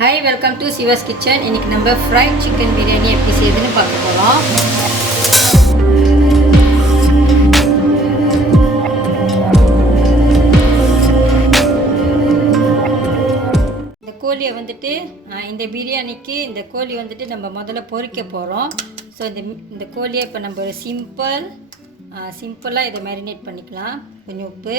Hi, welcome to Siva's kitchen. இன்றைக்கி நம்ம fried chicken biryani எப்படி செய்யுதுன்னு பார்க்க போகிறோம். இந்த கோழியை வந்துட்டு இந்த பிரியாணிக்கு இந்த கோழி வந்துட்டு நம்ம முதல்ல பொரிக்க போகிறோம். ஸோ இந்த கோழியை இப்போ நம்ம ஒரு சிம்பிளாக இதை மேரினேட் பண்ணிக்கலாம். கொஞ்சம் உப்பு,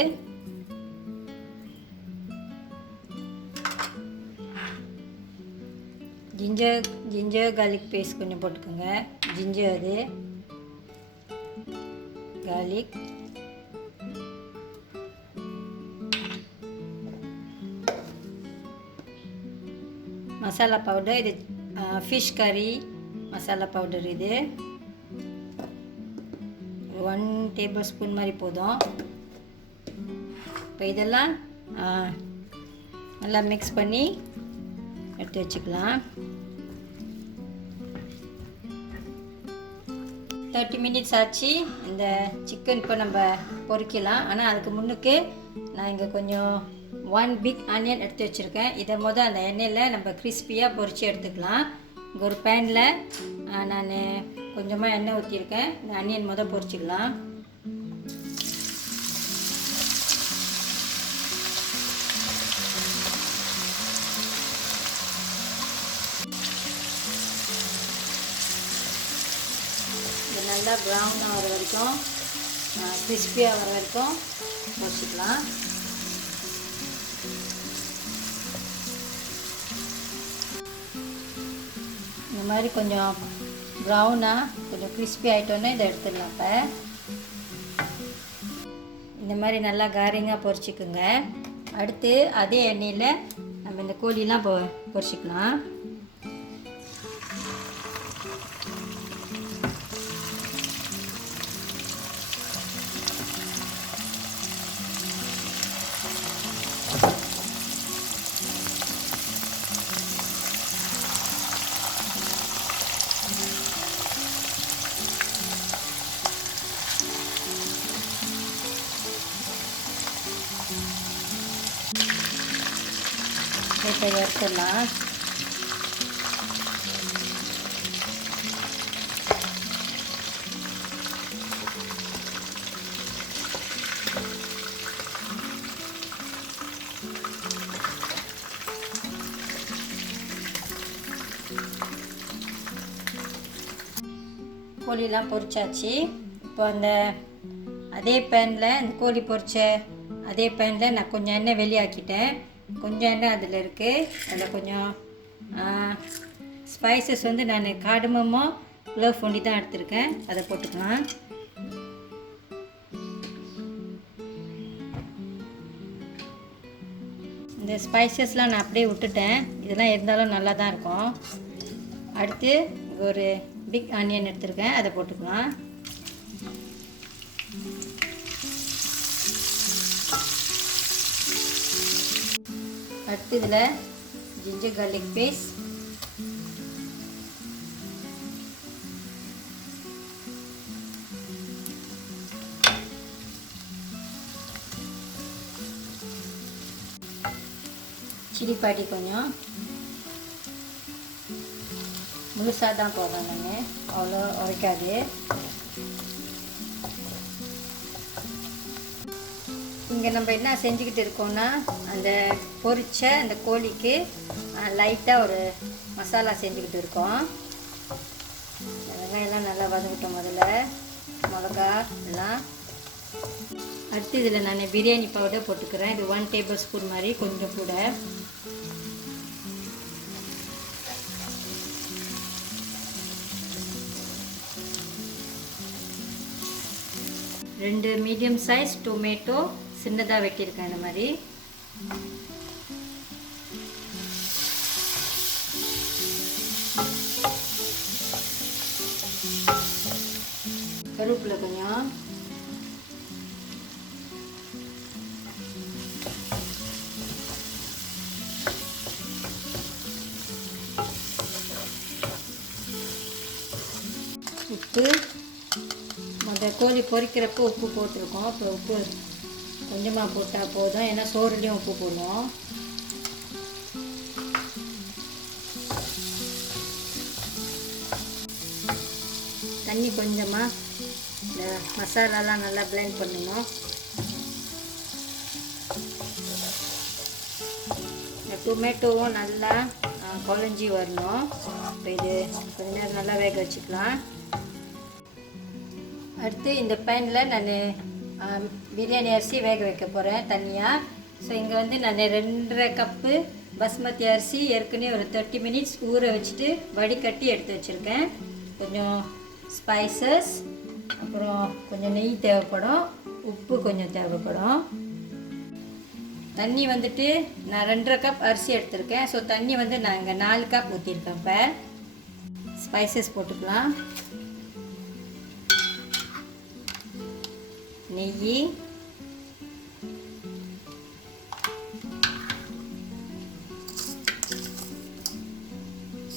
ஜிஞ்சர் கார்லிக் பேஸ்ட் கொஞ்சம் போட்டுக்கோங்க. ஜிஞ்சர், அது கார்லிக், மசாலா பவுடர், இது ஃபிஷ் கறி மசாலா பவுடர், இது 1 டேபிள் ஸ்பூன் மாதிரி போதும். இப்போ இதெல்லாம் நல்லா மிக்ஸ் பண்ணி எடுத்து வச்சுக்கலாம். 30 மினிட்ஸ் ஆச்சு. இந்த சிக்கன் இப்போ நம்ம பொரிக்கலாம். ஆனால் அதுக்கு முன்னுக்கு நான் இங்கே கொஞ்சம் 1 பிக் ஆனியன் எடுத்து வச்சுருக்கேன். இதை அந்த எண்ணெயில் நம்ம கிறிஸ்பியாக பொரித்து எடுத்துக்கலாம். இங்கே ஒரு பேனில் நான் கொஞ்சமாக எண்ணெய் ஊற்றிருக்கேன். இந்த ஆனியன் பொரிச்சிக்கலாம். இது நல்லா ப்ரௌனாக வர வரைக்கும், கிறிஸ்பியாக வர வரைக்கும் பொரிச்சிக்கலாம். இந்த மாதிரி கொஞ்சம் ப்ரௌனாக கொஞ்சம் கிறிஸ்பி ஆகிட்டோன்னே இதை எடுத்துடலாம். இப்போ இந்த மாதிரி நல்லா காரிங்காக பொரிச்சிக்குங்க. அடுத்து அதே எண்ணெயில் நம்ம இந்த கோழிலாம் பொரிச்சிக்கலாம். இப்போ எடுத்துடலாம். கோழிலாம் பொரிச்சாச்சு. இப்போ அதே பேனில் இந்த கோழி பொரிச்ச அதே பேனில் நான் கொஞ்சம் எண்ணெய் வெளியாக்கிட்டேன். கொஞ்சம் எண்ணெய் அதில் இருக்குது. அதில் கொஞ்சம் ஸ்பைசஸ் நான் காடமமோ லவ் பொண்டி தான் எடுத்துருக்கேன். அதை போட்டுக்கலாம். இந்த ஸ்பைசஸ்லாம் நான் அப்படியே விட்டுட்டேன். இதெல்லாம் இருந்தாலும் நல்லா தான் இருக்கும். அடுத்து ஒரு பிக் ஆனியன் எடுத்துருக்கேன். அதை போட்டுக்கலாம். அடுத்து இதில் ஜிஞ்சர் கார்லிக் பேஸ்ட், சில்லி பாட்டி கொஞ்சம் முழுசாக தான் போடுறேன் நான், அவ்வளோ உரைக்காது. இங்கே நம்ம என்ன செஞ்சுக்கிட்டு இருக்கோம்னா, அந்த பொரிச்ச அந்த கோழிக்கு லைட்டாக ஒரு மசாலா செஞ்சுக்கிட்டு இருக்கோம். வெங்காயம்லாம் நல்லா வதங்கிட்டோம். முதல்ல மிளகா எல்லாம். அடுத்து இதில் நான் பிரியாணி பவுடர் போட்டுக்கிறேன். இது 1 டேபிள் ஸ்பூன் மாதிரி, கொஞ்சம் கூட. ரெண்டு மீடியம் சைஸ் டொமேட்டோ சின்னதாக வெட்டியிருக்கேன். இந்த மாதிரி கருவேப்பிலை கொஞ்சம், உப்பு. கோழி பொரிக்கிறப்போ உப்பு போட்டிருக்கோம். இப்போ உப்பு கொஞ்சமாக போட்டால் போதும், ஏன்னா சோறுலேயும் உப்பு போடுவோம். தண்ணி கொஞ்சமாக இந்த மசாலாலாம் நல்லா பிளெண்ட் பண்ணணும். இந்த டொமேட்டோவும் நல்லா குழஞ்சி வரணும். இப்போ இது கொஞ்ச நேரம் நல்லா வேக வச்சுக்கலாம். அடுத்து இந்த பேனில் நான் பிரியாணி அரிசி வேக வைக்க போகிறேன் தனியாக. ஸோ இங்கே வந்து நான் 2.5 கப்பு பாஸ்மதி அரிசி ஏற்கனவே ஒரு 30 மினிட்ஸ் ஊற வச்சுட்டு வடிகட்டி எடுத்து வச்சுருக்கேன். கொஞ்சம் ஸ்பைசஸ், அப்புறம் கொஞ்சம் நெய் தேவைப்படும், உப்பு கொஞ்சம் தேவைப்படும். தண்ணி வந்துட்டு நான் 2.5 கப் அரிசி எடுத்திருக்கேன். ஸோ தண்ணி வந்து நான் இங்கே 4 கப் ஊற்றிருக்கேன். இப்போ ஸ்பைசஸ் போட்டுக்கலாம். நெய்,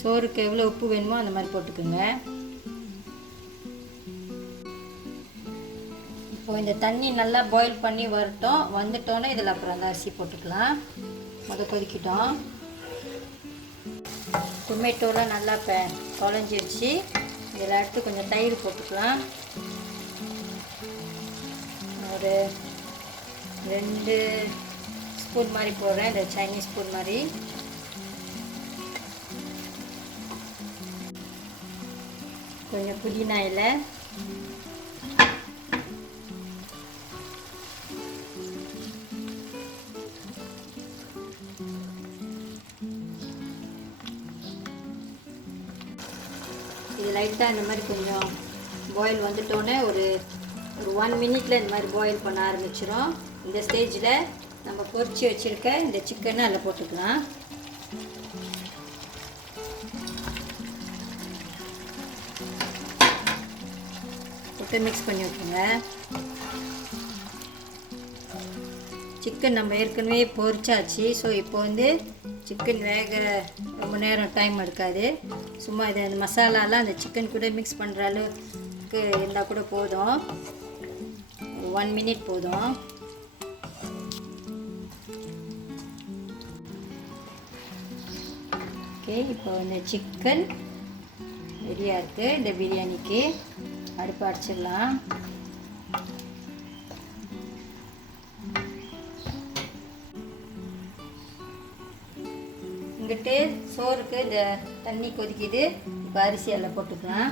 சோறுக்கு எவ்வளோ உப்பு வேணுமோ அந்த மாதிரி போட்டுக்கோங்க. இப்போ இந்த தண்ணி நல்லா பாயில் பண்ணி வரட்டும். வந்துட்டோன்னே இதில் அப்புறம் அந்த அரிசி போட்டுக்கலாம். கொதிக்கிட்டோம். டொமேட்டோலாம் நல்லா இப்போ குழஞ்சிருச்சு. இதில் அடுத்து கொஞ்சம் தயிர் போட்டுக்கலாம். ஒரு 2 ஸ்பூன் மாதிரி போடுறேன், இந்த சைனீஸ் ஸ்பூன் மாதிரி. கொஞ்சம் புதினா இலை, இது லைட்டாக இந்த மாதிரி கொஞ்சம் பாயில் வந்துட்டோன்னே ஒரு 1 மினிட்ல இந்த மாதிரி பாயில் பண்ண ஆரம்பிச்சிடும். இந்த ஸ்டேஜில் நம்ம பொரிச்சு வச்சுருக்க இந்த சிக்கனை அதில் போட்டுக்கலாம். போட்டு மிக்ஸ் பண்ணி விட்டுருங்க. சிக்கன் நம்ம ஏற்கனவே பொரிச்சாச்சு. ஸோ இப்போ வந்து சிக்கன் வேக ரொம்ப நேரம் டைம் எடுக்காது. சும்மா இது அந்த மசாலாலாம் அந்த சிக்கன் கூட மிக்ஸ் பண்ணுற அளவுக்கு இருந்தால் கூட போதும். 1 மினிட் போதும். ஓகே, இப்போ இந்த சிக்கன் ரெடியாக இருக்குது. இந்த பிரியாணிக்கு அடுப்பு அடிச்சிடலாம். இங்கிட்டு சோறுக்கு இந்த தண்ணி கொதிக்குது. இப்போ அரிசி எல்லாம் போட்டுக்கலாம்.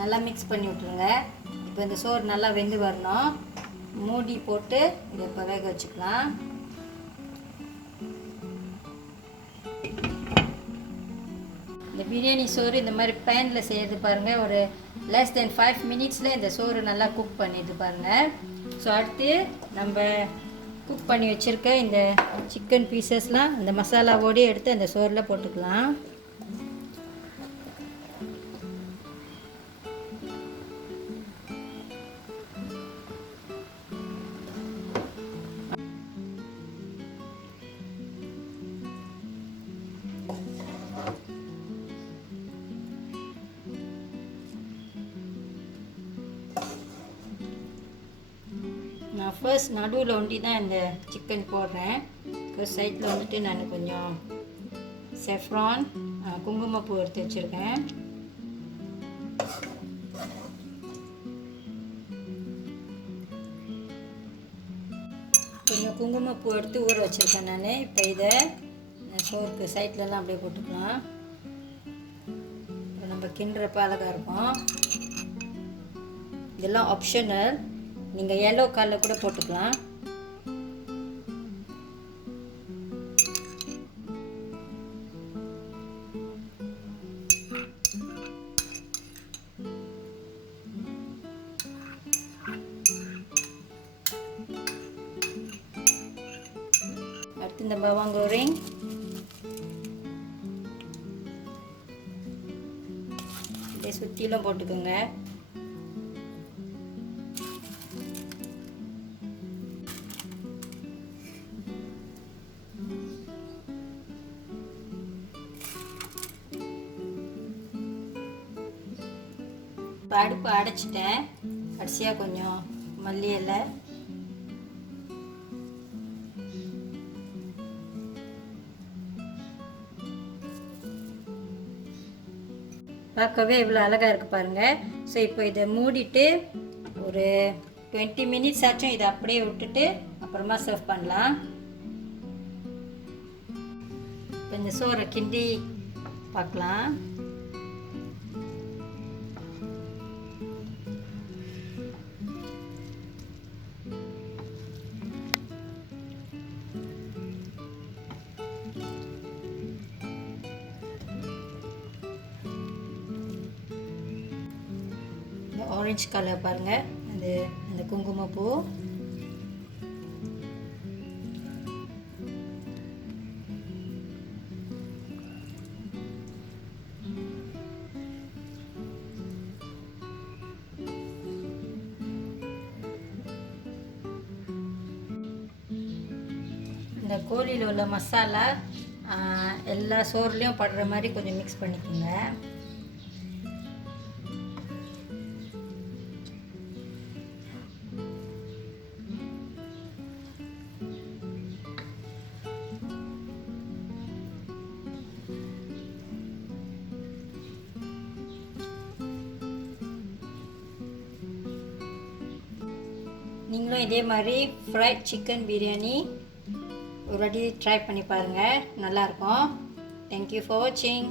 நல்லா மிக்ஸ் பண்ணி விட்ருங்க. இப்போ இந்த சோறு நல்லா வெந்து வரணும். மூடி போட்டு இதை இப்போ வேக வச்சுக்கலாம். இந்த பிரியாணி சோறு இந்த மாதிரி பேனில் செய்யறது பாருங்கள், ஒரு less than 5 மினிட்ஸில் இந்த சோறு நல்லா குக் பண்ணிட்டு பாருங்கள். ஸோ அடுத்து நம்ம குக் பண்ணி வச்சுருக்க இந்த சிக்கன் பீசஸ்லாம் இந்த மசாலாவோடு எடுத்து அந்த சோறில் போட்டுக்கலாம். நான் ஃபர்ஸ்ட் நடுவில் ஒண்டி தான் இந்த சிக்கன் போடுறேன். ஃபர்ஸ்ட் சைடில் வந்துட்டு நான் கொஞ்சம் செஃப்ரான் குங்குமப்பூ எடுத்து வச்சுருக்கேன். கொஞ்சம் குங்குமப்பூ எடுத்து ஊற வச்சுருக்கேன் நான். இப்போ இதை சோறுக்கு சைட்லலாம் அப்படியே போட்டுக்கலாம். இப்போ நம்ம கிண்டுறப்ப அழகாக இருக்கும். இதெல்லாம் ஆப்ஷனல், நீங்கள் எல்லோ கலர் கூட போட்டுக்கலாம். அடுத்து இந்த பவாங் கோரிங், இதை சுற்றிலும் போட்டுக்கோங்க. இப்போ அடுப்பு அடைச்சிட்டேன். கடைசியாக கொஞ்சம் மல்லி இலை, பார்க்கவே இவ்வளோ அழகாக இருக்குது பாருங்கள். ஸோ இப்போ இதை மூடிட்டு ஒரு 20 மினிட்ஸ் ஆச்சும் இதை அப்படியே விட்டுட்டு அப்புறமா சர்வ் பண்ணலாம். இப்போ இந்த சோறை கிண்டி பார்க்கலாம். ஆரஞ்சு கலர் பாருங்கள், அது அந்த குங்குமப்பூ. இந்த கோழியில் உள்ள மசாலா எல்லா சோறுலேயும் படுற மாதிரி கொஞ்சம் மிக்ஸ் பண்ணிக்கோங்க. நீங்களும் இதே மாதிரி ஃப்ரைட் சிக்கன் பிரியாணி ஒரு வாட்டி ட்ரை பண்ணி பாருங்கள், நல்லாயிருக்கும். தேங்க்யூ ஃபார் வாட்சிங்.